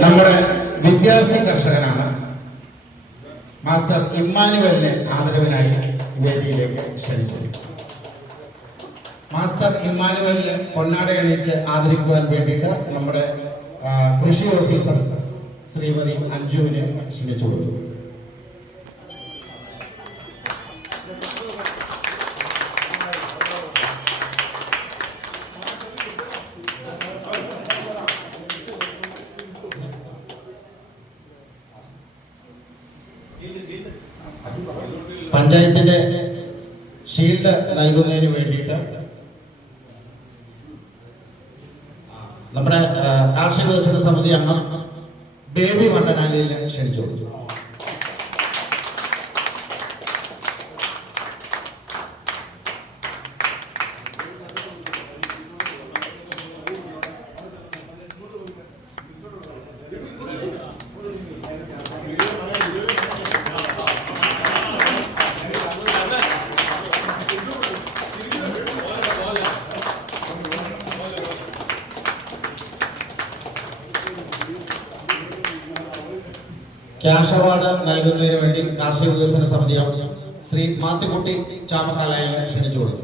നമ്മുടെ വിദ്യാർത്ഥി കർഷകനാണ് മാസ്റ്റർ ഇമ്മാനുവലിനെ ആദരവിനായി വേദിയിലേക്ക് ക്ഷണിച്ചു മാസ്റ്റർ ഇമ്മാനുവലിന് പൊന്നാട അണിയിച്ച് ആദരിക്കുവാൻ വേണ്ടിയിട്ട് നമ്മുടെ കൃഷി ഓഫീസർ ശ്രീമതി അഞ്ജുവിനെ ക്ഷണിച്ചു കൊടുത്തു. പഞ്ചായത്തിന്റെ ഷീൽഡ് നൽകുന്നതിന് വേണ്ടിയിട്ട് നമ്മുടെ കാർഷിക വികസന സമിതി അംഗം ബേബി വണ്ടനാലിനെ ക്ഷണിച്ചു കൊടുത്തു. ക്യാഷ് അവാർഡ് നൽകുന്നതിന് വേണ്ടി കാർഷിക വികസന സമിതി ശ്രീ മാത്തിക്കുട്ടി ചാമക്കാലയെ ക്ഷണിച്ചു കൊടുത്തു.